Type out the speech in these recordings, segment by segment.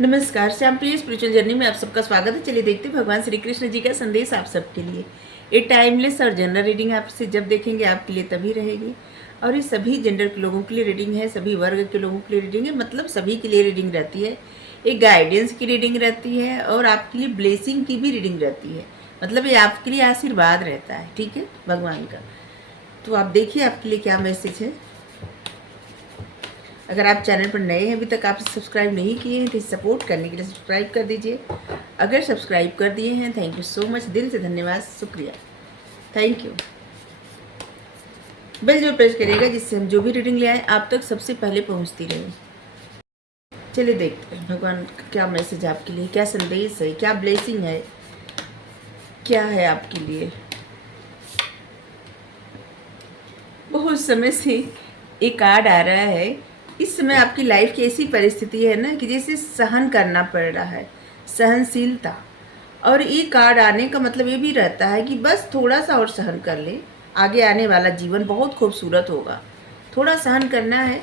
नमस्कार, श्याम प्रिय spiritual journey में आप सबका स्वागत है। चलिए देखते हैं भगवान श्री कृष्ण जी का संदेश आप सबके लिए। ये टाइमलेस और जनरल रीडिंग आपसे जब देखेंगे आपके लिए तभी रहेगी। और ये सभी जेंडर के लोगों के लिए रीडिंग है, सभी वर्ग के लोगों के लिए रीडिंग है, मतलब सभी के लिए रीडिंग रहती है। एक गाइडेंस की रीडिंग रहती है और आपके लिए ब्लेसिंग की भी रीडिंग रहती है, मतलब ये आपके लिए आशीर्वाद रहता है, ठीक है, भगवान का। तो आप देखिए आपके लिए क्या मैसेज है। अगर आप चैनल पर नए हैं, अभी तक आप सब्सक्राइब नहीं किए हैं तो सपोर्ट करने के लिए सब्सक्राइब कर दीजिए। अगर सब्सक्राइब कर दिए हैं, थैंक यू सो मच, दिल से धन्यवाद, शुक्रिया, थैंक यू। बेल जो प्रेस करिएगा जिससे हम जो भी रीडिंग ले आए आप तक सबसे पहले पहुंचती रहे। चलिए देखते हैं भगवान का क्या मैसेज आपके लिए, क्या संदेश है, क्या ब्लेसिंग है, क्या है आपके लिए। बहुत समय से एक कार्ड आ रहा है। इस समय आपकी लाइफ की ऐसी परिस्थिति है ना कि जैसे सहन करना पड़ रहा है, सहनशीलता। और ये कार्ड आने का मतलब ये भी रहता है कि बस थोड़ा सा और सहन कर ले, आगे आने वाला जीवन बहुत खूबसूरत होगा। थोड़ा सहन करना है।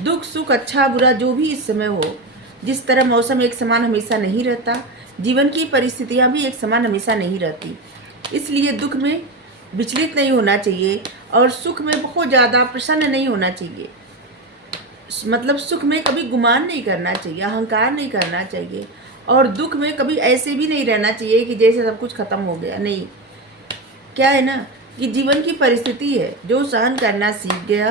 दुख सुख अच्छा बुरा जो भी इस समय हो, जिस तरह मौसम एक समान हमेशा नहीं रहता, जीवन की परिस्थितियाँ भी एक समान हमेशा नहीं रहती। इसलिए दुख में विचलित नहीं होना चाहिए और सुख में बहुत ज़्यादा प्रसन्न नहीं होना चाहिए। मतलब सुख में कभी गुमान नहीं करना चाहिए, अहंकार नहीं करना चाहिए। और दुख में कभी ऐसे भी नहीं रहना चाहिए कि जैसे सब कुछ खत्म हो गया। नहीं, क्या है ना कि जीवन की परिस्थिति है, जो सहन करना सीख गया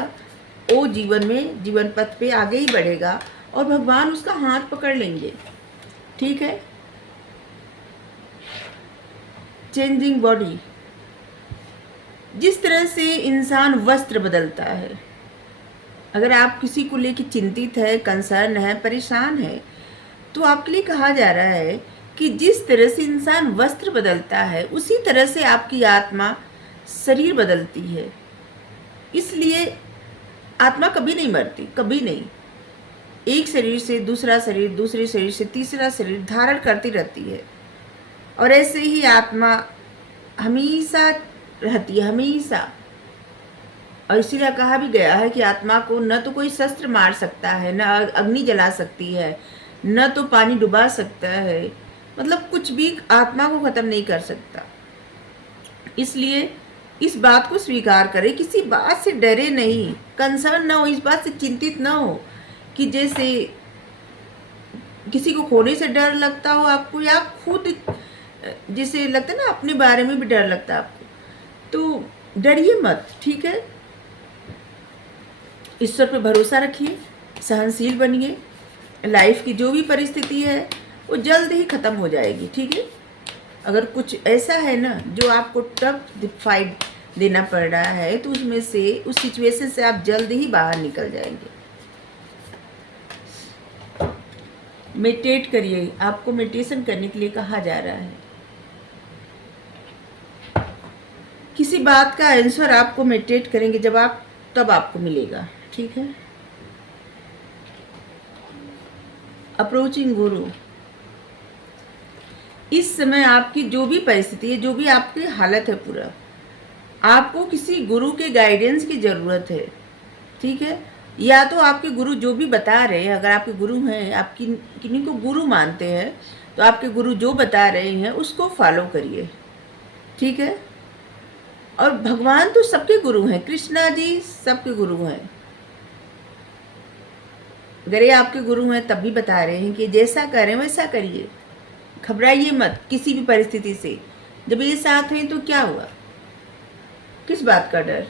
वो जीवन में, जीवन पथ पे आगे ही बढ़ेगा और भगवान उसका हाथ पकड़ लेंगे, ठीक है। चेंजिंग बॉडी, जिस तरह से इंसान वस्त्र बदलता है, अगर आप किसी को लेकर चिंतित है, कंसर्न है, परेशान है, तो आपके लिए कहा जा रहा है कि जिस तरह से इंसान वस्त्र बदलता है उसी तरह से आपकी आत्मा शरीर बदलती है। इसलिए आत्मा कभी नहीं मरती, कभी नहीं। एक शरीर से दूसरा शरीर, दूसरे शरीर से तीसरा शरीर धारण करती रहती है। और ऐसे ही आत्मा हमेशा रहती है, हमेशा। और इसीलिए कहा भी गया है कि आत्मा को न तो कोई शस्त्र मार सकता है, न अग्नि जला सकती है, न तो पानी डुबा सकता है, मतलब कुछ भी आत्मा को खत्म नहीं कर सकता। इसलिए इस बात को स्वीकार करें, किसी बात से डरे नहीं, कंसर्न ना हो, इस बात से चिंतित ना हो कि जैसे किसी को खोने से डर लगता हो आपको, या खुद जैसे लगता है ना अपने बारे में भी डर लगता है आपको, तो डरिए मत, ठीक है। ईश्वर पे भरोसा रखिए, सहनशील बनिए। लाइफ की जो भी परिस्थिति है वो जल्द ही ख़त्म हो जाएगी, ठीक है। अगर कुछ ऐसा है ना जो आपको टफ फाइट देना पड़ रहा है तो उसमें से, उस सिचुएशन से आप जल्द ही बाहर निकल जाएंगे। मेडिटेट करिए, आपको मेडिटेशन करने के लिए कहा जा रहा है। किसी बात का आंसर आपको मेडिटेट करेंगे जब आप, तब आपको मिलेगा, ठीक है। अप्रोचिंग गुरु, इस समय आपकी जो भी परिस्थिति है, जो भी आपकी हालत है, पूरा आपको किसी गुरु के गाइडेंस की ज़रूरत है, ठीक है। या तो आपके गुरु जो भी बता रहे हैं, अगर आपके गुरु हैं, आप किन्हीं को गुरु मानते हैं, तो आपके गुरु जो बता रहे हैं उसको फॉलो करिए, ठीक है। और भगवान तो सबके गुरु हैं, कृष्णा जी सबके गुरु हैं। अगर ये आपके गुरु हैं तब भी बता रहे हैं कि जैसा करें वैसा करिए, घबराइए मत किसी भी परिस्थिति से। जब ये साथ हैं तो क्या हुआ, किस बात का डर।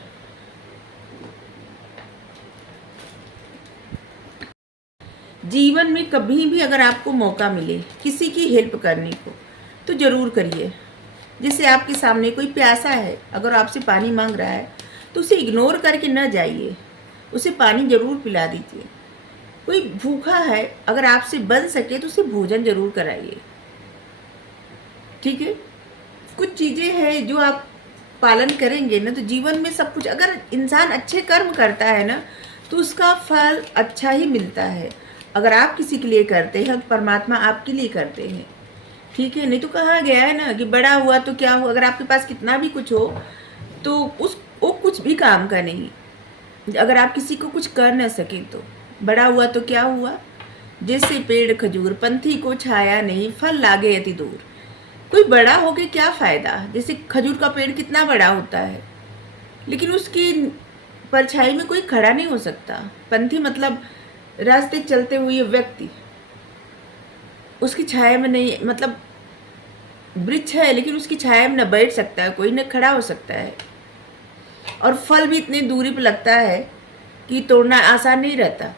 जीवन में कभी भी अगर आपको मौका मिले किसी की हेल्प करने को तो ज़रूर करिए। जैसे आपके सामने कोई प्यासा है, अगर आपसे पानी मांग रहा है तो उसे इग्नोर करके न जाइए, उसे पानी ज़रूर पिला दीजिए। कोई भूखा है, अगर आपसे बन सके तो उसे भोजन ज़रूर कराइए, ठीक है। कुछ चीज़ें हैं जो आप पालन करेंगे ना तो जीवन में सब कुछ, अगर इंसान अच्छे कर्म करता है ना तो उसका फल अच्छा ही मिलता है। अगर आप किसी के लिए करते हैं तो परमात्मा आपके लिए करते हैं, ठीक है। नहीं तो कहा गया है ना कि बड़ा हुआ तो क्या हुआ, अगर आपके पास कितना भी कुछ हो तो वो कुछ भी काम का नहीं। अगर आप किसी को कुछ कर न सकें तो बड़ा हुआ तो क्या हुआ, जैसे पेड़ खजूर, पंथी को छाया नहीं, फल लागे अति दूर। कोई बड़ा होके क्या फ़ायदा? जैसे खजूर का पेड़ कितना बड़ा होता है, लेकिन उसकी परछाई में कोई खड़ा नहीं हो सकता। पंथी मतलब रास्ते चलते हुए व्यक्ति, उसकी छाया में नहीं, मतलब वृक्ष है लेकिन उसकी छाया में न बैठ सकता है कोई, न खड़ा हो सकता है। और फल भी इतनी दूरी पर लगता है कि तोड़ना आसान नहीं रहता।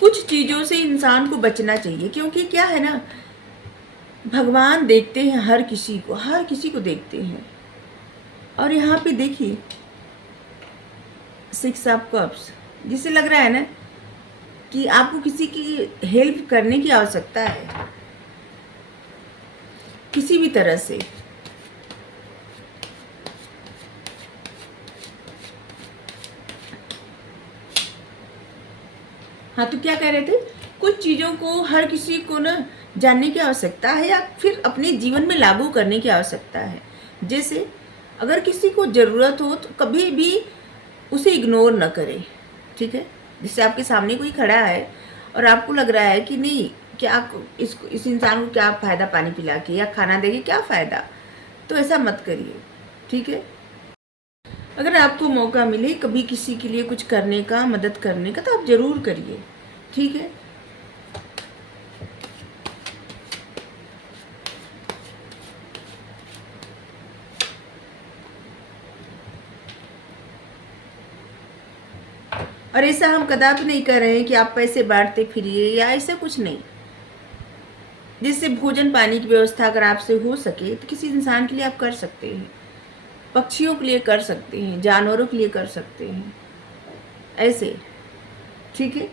कुछ चीज़ों से इंसान को बचना चाहिए, क्योंकि क्या है ना, भगवान देखते हैं हर किसी को देखते हैं। और यहाँ पे देखिए 6 ऑफ कप्स, जिससे लग रहा है ना कि आपको किसी की हेल्प करने की आवश्यकता है किसी भी तरह से। हाँ, तो क्या कह रहे थे? कुछ चीज़ों को हर किसी को ना जानने की आवश्यकता है या फिर अपने जीवन में लागू करने की आवश्यकता है। जैसे अगर किसी को ज़रूरत हो तो कभी भी उसे इग्नोर न करें, ठीक है? जैसे आपके सामने कोई खड़ा है और आपको लग रहा है कि नहीं, क्या इस इंसान को क्या फ़ायदा पानी पिला के या खाना दे के, क्या फ़ायदा, तो ऐसा मत करिए, ठीक है? अगर आपको मौका मिले कभी किसी के लिए कुछ करने का, मदद करने का, तो आप ज़रूर करिए, ठीक है? और ऐसा हम कदापि नहीं कर रहे हैं कि आप पैसे बांटते फिरिए या ऐसा कुछ नहीं। जिससे भोजन पानी की व्यवस्था अगर आपसे हो सके तो किसी इंसान के लिए आप कर सकते हैं, पक्षियों के लिए कर सकते हैं, जानवरों के लिए कर सकते हैं, ऐसे, ठीक है?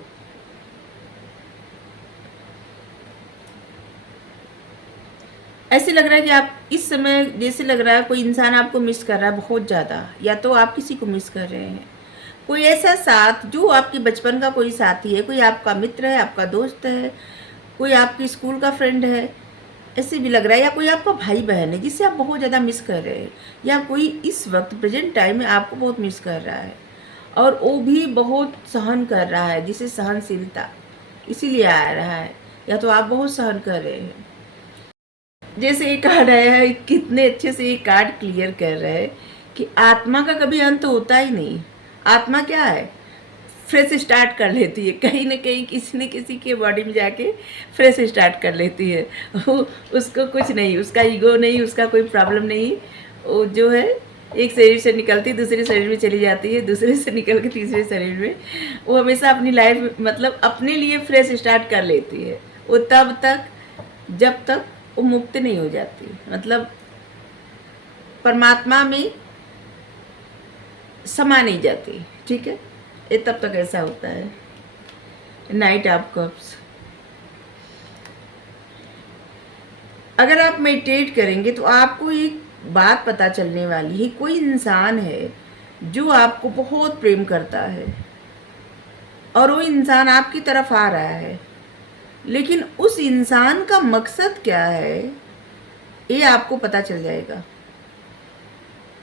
ऐसे लग रहा है कि आप इस समय, जैसे लग रहा है कोई इंसान आपको मिस कर रहा है बहुत ज़्यादा, या तो आप किसी को मिस कर रहे हैं। कोई ऐसा साथ जो आपके बचपन का कोई साथी है, कोई आपका मित्र है, आपका दोस्त है, कोई आपकी स्कूल का फ्रेंड है, ऐसे भी लग रहा है, या कोई आपका भाई बहन है जिसे आप बहुत ज़्यादा मिस कर रहे हैं, या कोई इस वक्त प्रेजेंट टाइम में आपको बहुत मिस कर रहा है और वो भी बहुत सहन कर रहा है, जिसे सहनशीलता इसीलिए आ रहा है, या तो आप बहुत सहन कर रहे हैं। जैसे एक कार्ड आया है, कितने अच्छे से ये कार्ड क्लियर कर रहा है कि आत्मा का कभी अंत होता ही नहीं। आत्मा क्या है? फ्रेश स्टार्ट कर लेती है, कहीं ना कहीं किसी न किसी के बॉडी में जाके फ्रेश स्टार्ट कर लेती है। उसको कुछ नहीं, उसका ईगो नहीं, उसका कोई प्रॉब्लम नहीं। वो जो है एक शरीर से निकलती दूसरे शरीर में चली जाती है, दूसरे से निकल के तीसरे शरीर में। वो हमेशा अपनी लाइफ मतलब अपने लिए फ्रेश स्टार्ट कर लेती है। वो तब तक जब तक वो मुक्त नहीं हो जाती, मतलब परमात्मा में समा नहीं जाती, ठीक है? ये तब तक ऐसा होता है। नाइट ऑफ कप्स, अगर आप मेडिटेट करेंगे तो आपको एक बात पता चलने वाली है। कोई इंसान है जो आपको बहुत प्रेम करता है और वो इंसान आपकी तरफ आ रहा है, लेकिन उस इंसान का मकसद क्या है ये आपको पता चल जाएगा।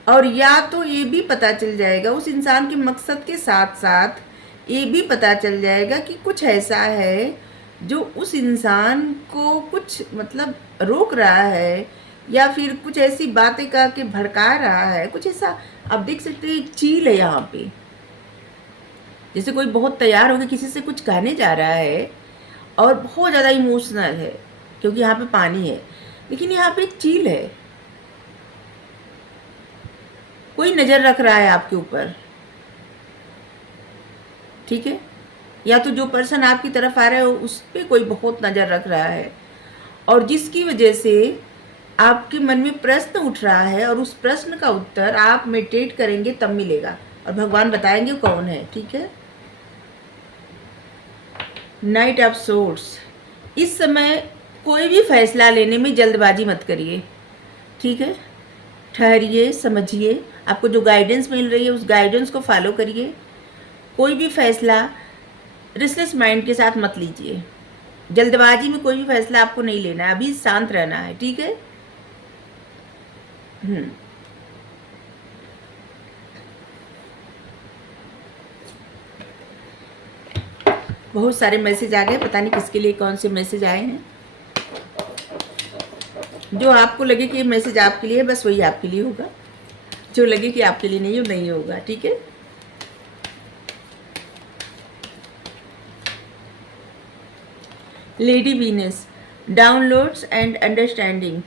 और या तो ये भी पता चल जाएगा, उस इंसान के मकसद के साथ साथ ये भी पता चल जाएगा कि कुछ ऐसा है जो उस इंसान को कुछ मतलब रोक रहा है, या फिर कुछ ऐसी बातें कह के भड़का रहा है, कुछ ऐसा। आप देख सकते हैं एक चील है यहाँ पे, जैसे कोई बहुत तैयार होकर किसी से कुछ कहने जा रहा है और बहुत ज़्यादा इमोशनल है क्योंकि यहाँ पे पानी है, लेकिन यहाँ पे एक चील है, कोई नज़र रख रहा है आपके ऊपर, ठीक है? या तो जो पर्सन आपकी तरफ आ रहा है उस पर कोई बहुत नज़र रख रहा है, और जिसकी वजह से आपके मन में प्रश्न उठ रहा है, और उस प्रश्न का उत्तर आप मेडिटेट करेंगे तब मिलेगा और भगवान बताएंगे कौन है, ठीक है? नाइट ऑफ सोर्ड्स, इस समय कोई भी फैसला लेने में जल्दबाजी मत करिए, ठीक है? ठहरिए, समझिए, आपको जो गाइडेंस मिल रही है उस गाइडेंस को फॉलो करिए। कोई भी फैसला रेस्टलेस माइंड के साथ मत लीजिए, जल्दबाजी में कोई भी फैसला आपको नहीं लेना है, अभी शांत रहना है, ठीक है? बहुत सारे मैसेज आ गए, पता नहीं किसके लिए कौन से मैसेज आए हैं। जो आपको लगे कि ये मैसेज आपके लिए है, बस वही आपके लिए होगा। जो लगे कि आपके लिए नहीं हो, नहीं होगा, ठीक है। Lady Venus, downloads and understanding.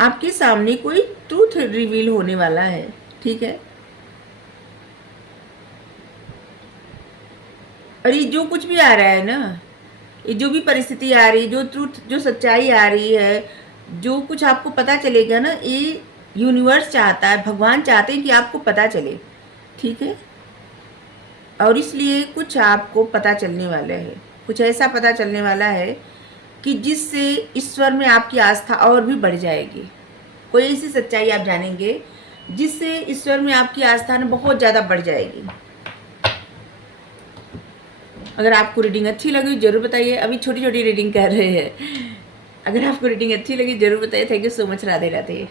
आपके सामने कोई ट्रूथ रिवील होने वाला है, ठीक है। और ये जो कुछ भी आ रहा है ना, ये जो भी परिस्थिति आ रही है, जो ट्रूथ, जो सच्चाई आ रही है, जो कुछ आपको पता चलेगा ना, ये यूनिवर्स चाहता है, भगवान चाहते हैं कि आपको पता चले, ठीक है। और इसलिए कुछ आपको पता चलने वाला है, कुछ ऐसा पता चलने वाला है कि जिससे ईश्वर में आपकी आस्था और भी बढ़ जाएगी। कोई ऐसी सच्चाई आप जानेंगे जिससे ईश्वर में आपकी आस्था ना बहुत ज़्यादा बढ़ जाएगी। अगर आपको रीडिंग अच्छी लगी जरूर बताइए। अभी छोटी छोटी रीडिंग कर रहे हैं। अगर आपको रीडिंग अच्छी लगी जरूर बताइए। Thank you so much. Radhe Radhe.